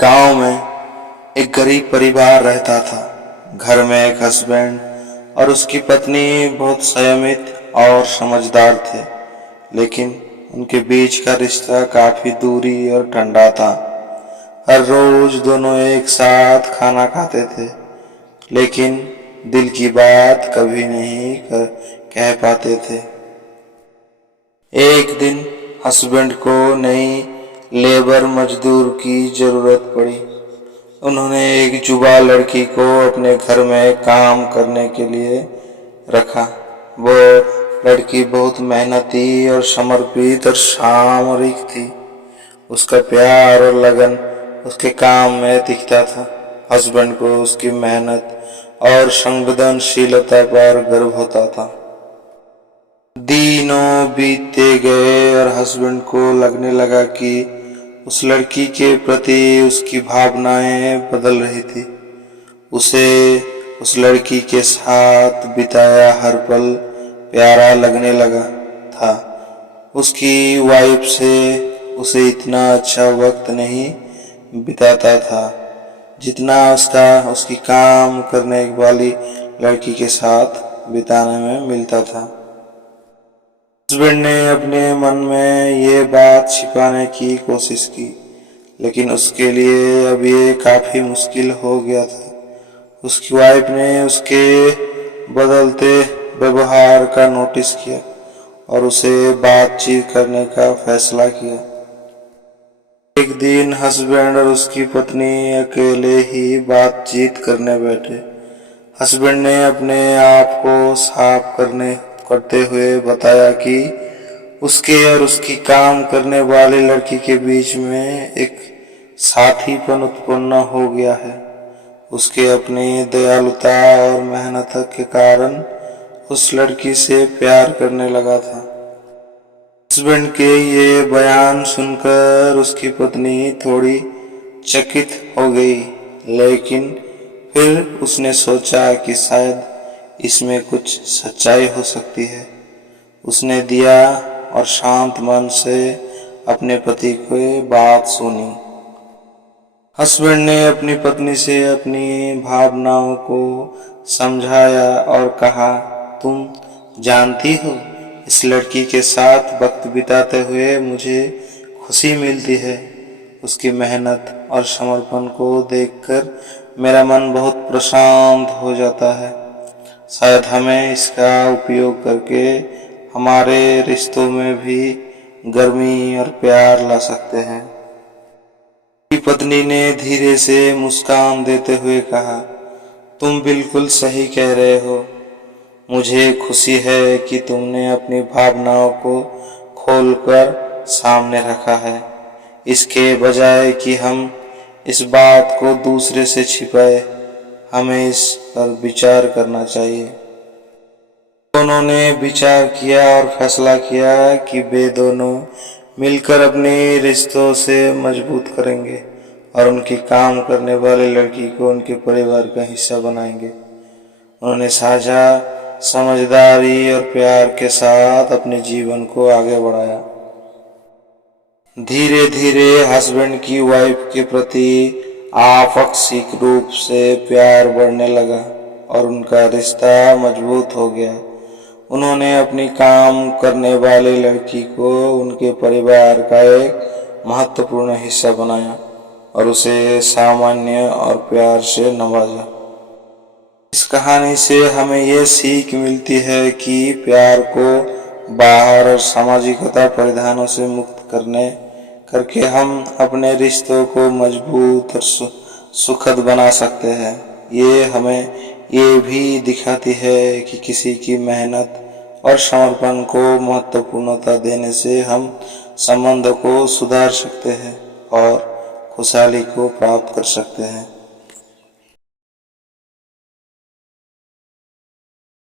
गांव में एक गरीब परिवार रहता था। घर में एक हस्बैंड और उसकी पत्नी बहुत संयमित और समझदार थे, लेकिन उनके बीच का रिश्ता काफी दूरी और ठंडा था। हर रोज दोनों एक साथ खाना खाते थे, लेकिन दिल की बात कभी नहीं कह पाते थे। एक दिन हस्बैंड को नई लेबर मजदूर की जरूरत पड़ी। उन्होंने एक युवा लड़की को अपने घर में काम करने के लिए रखा। वो लड़की बहुत मेहनती और समर्पित और सामरिक थी। उसका प्यार और लगन उसके काम में दिखता था। हस्बैंड को उसकी मेहनत और संवेदनशीलता पर गर्व होता था। दिनों बीतते गए और हस्बैंड को लगने लगा कि उस लड़की के प्रति उसकी भावनाएं बदल रही थी। उसे उस लड़की के साथ बिताया हर पल प्यारा लगने लगा था। उसकी वाइफ से उसे इतना अच्छा वक्त नहीं बिताता था जितना उसकी काम करने वाली लड़की के साथ बिताने में मिलता था। हस्बैंड ने अपने मन में ये बात छिपाने की कोशिश की, लेकिन उसके लिए अब ये काफी मुश्किल हो गया था। उसकी वाइफ ने उसके बदलते व्यवहार का नोटिस किया और उसे बातचीत करने का फैसला किया। एक दिन हस्बैंड और उसकी पत्नी अकेले ही बातचीत करने बैठे। हस्बैंड ने अपने आप को साफ करते हुए बताया कि उसके और उसकी काम करने वाली लड़की के बीच में एक साथीपन उत्पन्न हो गया है। उसके अपनी दयालुता और मेहनत के कारण उस लड़की से प्यार करने लगा था। हस्बैंड के ये बयान सुनकर उसकी पत्नी थोड़ी चकित हो गई, लेकिन फिर उसने सोचा कि शायद इसमें कुछ सच्चाई हो सकती है। उसने दिया और शांत मन से अपने पति को बात सुनी। हस्बैंड ने अपनी पत्नी से अपनी भावनाओं को समझाया और कहा, तुम जानती हो, इस लड़की के साथ वक्त बिताते हुए मुझे खुशी मिलती है। उसकी मेहनत और समर्पण को देखकर मेरा मन बहुत प्रशांत हो जाता है। शायद हमें इसका उपयोग करके हमारे रिश्तों में भी गर्मी और प्यार ला सकते हैं। पत्नी ने धीरे से मुस्कान देते हुए कहा, तुम बिल्कुल सही कह रहे हो। मुझे खुशी है कि तुमने अपनी भावनाओं को खोलकर सामने रखा है, इसके बजाय कि हम इस बात को दूसरे से छिपाए। हमें इस पर विचार करना चाहिए। दोनों ने विचार किया और फैसला किया कि वे दोनों मिलकर अपने रिश्तों से मजबूत करेंगे और उनकी काम करने वाली लड़की को उनके परिवार का हिस्सा बनाएंगे। उन्होंने साझा समझदारी और प्यार के साथ अपने जीवन को आगे बढ़ाया। धीरे धीरे हस्बैंड की वाइफ के प्रति आपाक्षिक रूप से प्यार बढ़ने लगा और उनका रिश्ता मजबूत हो गया। उन्होंने अपनी काम करने वाली लड़की को उनके परिवार का एक महत्वपूर्ण हिस्सा बनाया और उसे सामान्य और प्यार से नवाजा। इस कहानी से हमें ये सीख मिलती है कि प्यार को बाहर और सामाजिकता परिधानों से मुक्त करके हम अपने रिश्तों को मजबूत और सुखद बना सकते हैं। ये हमें ये भी दिखाती है कि किसी की मेहनत और समर्पण को महत्वपूर्णता देने से हम संबंधों को सुधार सकते हैं और खुशहाली को प्राप्त कर सकते हैं।